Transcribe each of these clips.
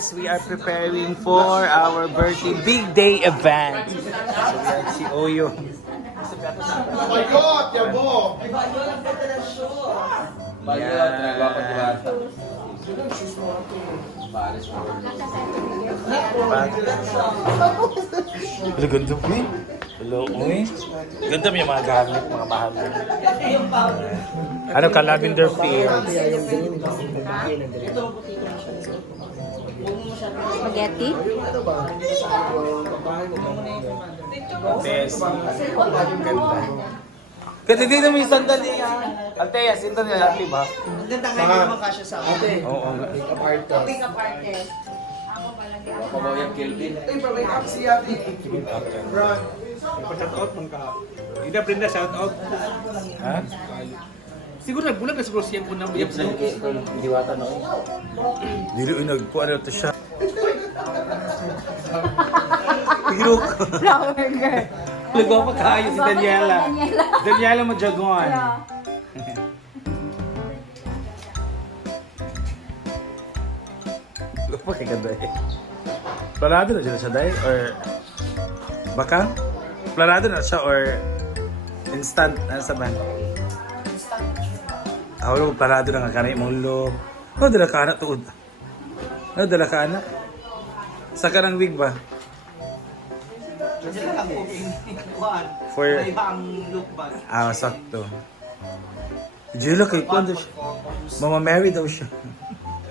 guys, we are preparing for our birthday big day event. So we are si Oyo. Bayot, yabo! Bayot, nagwapa diwata. Paris Hello, ganda mo eh. Hello, uy. Ganda mo yung mga gamit, mga mahal. Ano ka, lavender fields? Spaghetti? Ganda. Kasi dito may sandali ha. Altea, sinto niya natin ba? Ganda nga hindi naman kasya sa akin. Oo nga. Pick up artist. Pabayan Kelvin. Pa-shout out man ka. Hindi na Brenda shout out. Ha? Siguro nagbulag na siguro siya po nang Yep, sa diwata no. Dili uy nagkuha na to siya. Hirok. Flower girl. Kayo si Daniela. Daniela. Daniela Majagon. Lupa kay ganda eh. Planado na siya dahil or baka? Planado na siya or instant na sa ban? Ako lang planado na nga kanay mong lo. Ano dala ka anak tuod? Ano dala ka anak? Sa kanang wig ba? Diyan lang ako kuhan. For- Iba ang look bag. Ah, sakto. Jella kay daw siya. Mama Mary daw siya.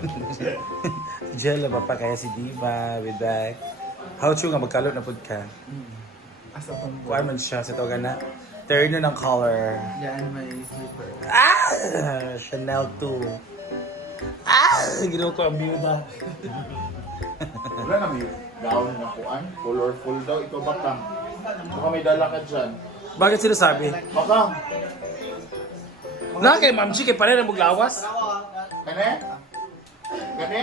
Jella pa pa kaya si Diva with that. How true nga magkalot na pud ka. Kuan man siya sa tawagan na. Turn na ng color. Yan, may slipper. Ah! Chanel 2. Ah! Ginawa ko ang byuda. Wala na may gown na kuan. Colorful daw. Ito bakang. Baka may dala ka dyan. Bakit sinasabi? Bakang. Na kay Ma'am Chi kay pare na maglawas. Kane? Kane?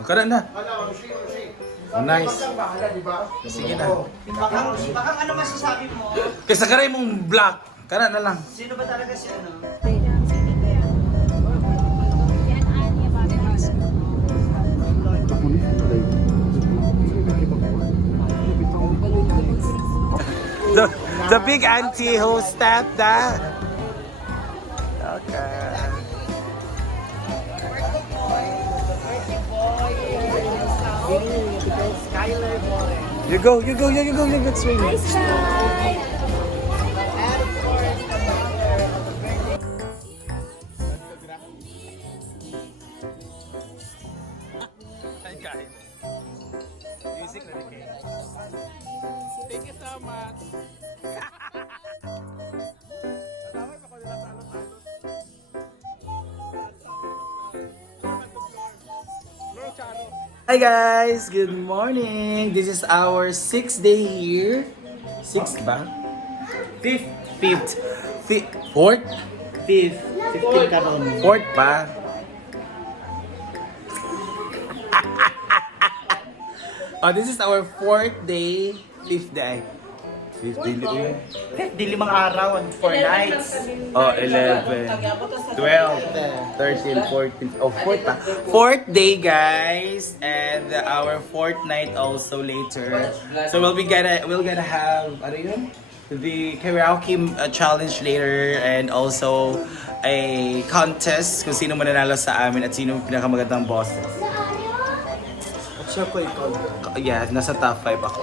Magkara na. Kala, Roshi, Roshi. Oh, nice. Sige na. Bakang, bakang ano masasabi mo? Kaysa karay mong black. Kara na lang. Sino ba talaga si ano? The, the big auntie who stepped that. You go, you go, you go, you go swing. Music Hi guys, good morning. This is our sixth day here. Sixth ba? Fifth. Fifth. Fifth. Fourth? Fifth. 15 ka ron. Fourth pa. oh, this is our fourth day. Fifth day. Fifth day. yun. Di limang araw and four nights. Oh, 11, 12, 13, 14. Oh, fourth pa. Fourth day, guys. And our fourth night also later. So we'll be gonna, we'll gonna have, ano yun? The karaoke uh, challenge later and also a contest kung sino mananalo sa amin at sino pinakamagandang bosses. At siya ko ikaw. Yeah, nasa top 5 ako.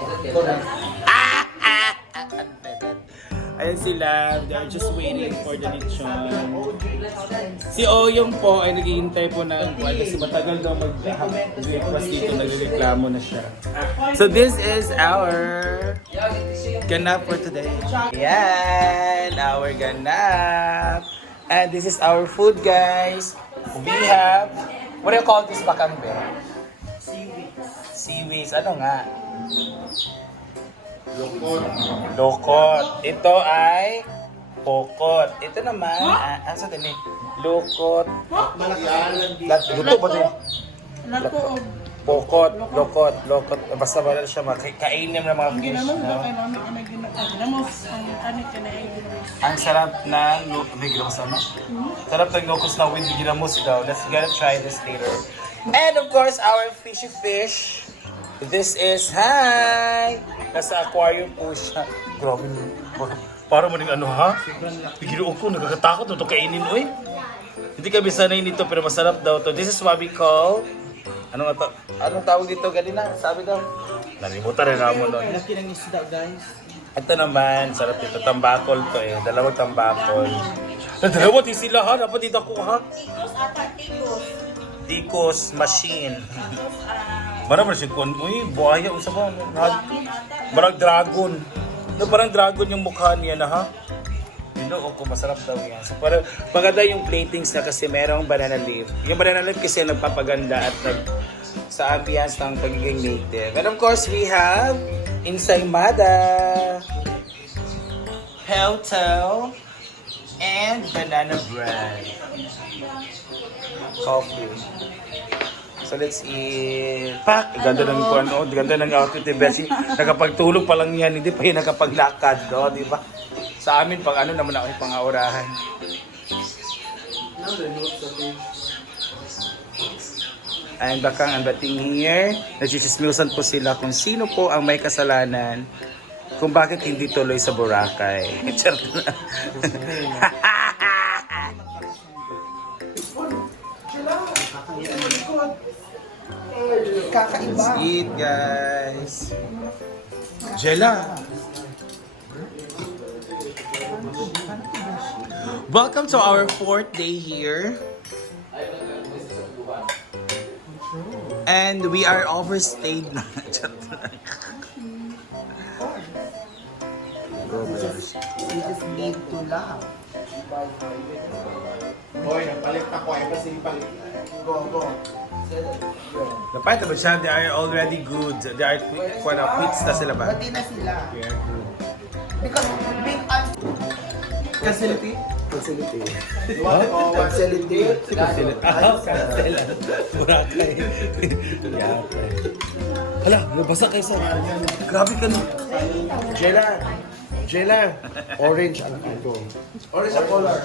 Ayan sila, they're just waiting for the lechon. Si Oyong po ay naghihintay po ng kwan kasi matagal daw mag-breakfast dito, nagreklamo na siya. So this is our ganap for today. Yan, our ganap. And this is our food, guys. We have, what do you call this bakangbe? Seaweeds. Ano nga? Lungkot. Lokot. Ito ay pokot. Ito naman, ah, ah, sa tini? Lokot. Lat, luto ba ito? Pokot, lokot, lokot. Basta ba siya makakainin ng mga fish. No? Ang sarap lo- may ginamos ano? Sarap ng locos na with ginamos daw. Let's gonna try this later. And of course, our fishy fish. This is, hi! Nasa aquarium po siya. Grabe na. Para mo ano ha? Bigiro ko, nagkakatakot ito kainin, oy. Hindi kami sanay nito pero masarap daw to. This is what we call, ano nga to? Anong tawag dito? Ganina, sabi daw. Nalimutan rin naman nun. Laki ng isda, guys. Ito naman, sarap dito. Tambakol to eh. Dalawang tambakol. Na dalawa, di sila ha. Dapat dito ako ha. Tikos machine. Marang marang siya kung, uy, buhaya, usa ba? Marang dragon. No, parang dragon yung mukha niya na ha. Ginoo ko, masarap daw yan. So, parang maganda yung platings na kasi merong banana leaf. Yung banana leaf kasi nagpapaganda at nag, sa ambience ng pagiging native. And of course, we have ensaymada, hotel, and banana bread. Coffee. So let's eat. Pak! Ganda ng kuwan, oh. Ganda ng outfit ni Bessie. Nakapagtulog pa lang yan, hindi pa yan nakapaglakad, no? Di ba? Sa amin, pag ano naman ako yung pangaurahan. Ang bakang ang bating here, nagchichismiusan po sila kung sino po ang may kasalanan kung bakit hindi tuloy sa Boracay. Charot na. Let's eat, guys. Jella. Welcome to our fourth day here. And we are overstayed na. Charot lang. We just need to laugh. Hoy, napalit ako eh kasi palit. Go, go. Na ba siya? They are already good. They are quick, kuha na, quits na sila ba? Pati na sila. Because being un... Facility? Facility. What? Facility. Ah, cancel. Boracay. Yatay. Hala, nabasa kayo sa... Grabe ka na. Jela. Jela. Orange ang ano. Orange ang color.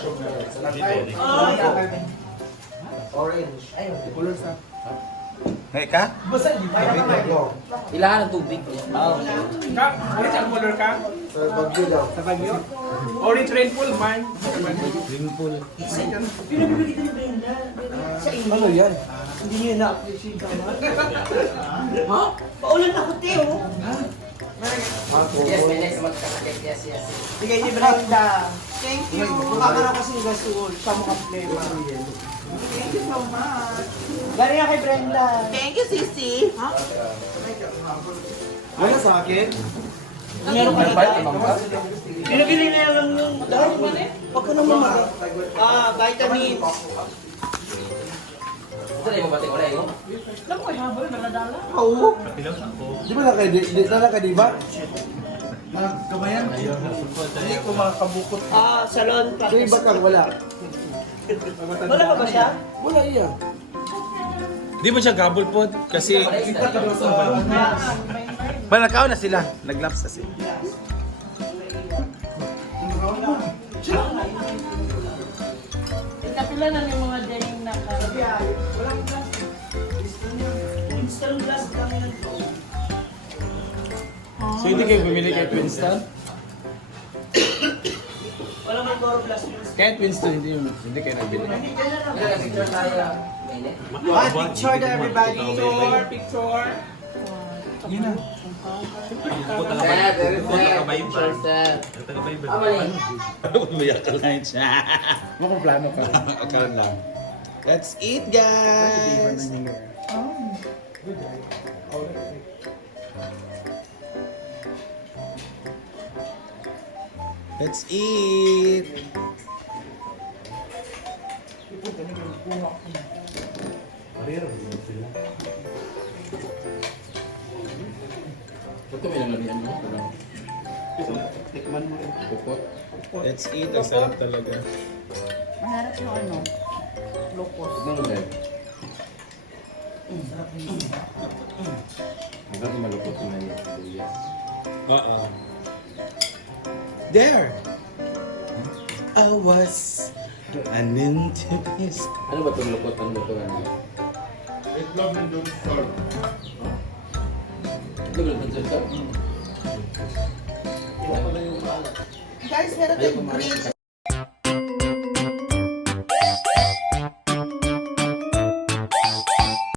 Orange. Ayun, color sa... Hey ka? Basta? Go. Kailangan ng tubig. Oh. Ka, orange ang color ka? Sa bagyo daw. Sa Baguio? Orange rainfall man. Ringpool. Ano yan? Hindi niya na-appreciate ka ba? Ha? Paulan ako, Teo. Yes, may next magkakakit. Yes, yes. Bigay ni Brenda. Thank you. Makakara kasi ng gasol. Sa mga problema. Thank you so much. Nga kay Brenda. Thank you, Sisi. Wala sa akin? Meron ka na Pinabili na lang yung dahil Huwag ka naman mag... Ah, vitamins. Na yung mabating wala yun. Oo. Di ba nakay di, di na nakay di ba? Nagkamayan. Hindi ko makakabukot. Ah, salon pa. Yung iba kang wala. Wala pa ba siya? Wala iya. Di ba siya gabol po? Kasi... Malakaw na sila. Naglaps na sila. Kapila na yung mga dating na Instant glass lang yan. So hindi kayo bumili kay Winston? Wala may chloro glass. Kahit Winston, hindi, hindi kayo nagbili. Wala kasi picture Hi, picture to everybody. Picture, picture. Sir, fair. Picture, sir. Ah, mali. Umiyak ka lang siya. Mukhang plano ka. Akala lang. Let's eat, guys! Let's eat! Ito may nalamihan mo. Tikman mo rin. Pupot. Let's eat. Ang sarap talaga. Maharap sa ano? Locos. Mo dahil. Hanggang malupot na yung kuya. Oo. There! I was an intimist. Ano ba itong lupot? Ano ba ito? Ano? Itlog ng doon store. Guys, meron tayong green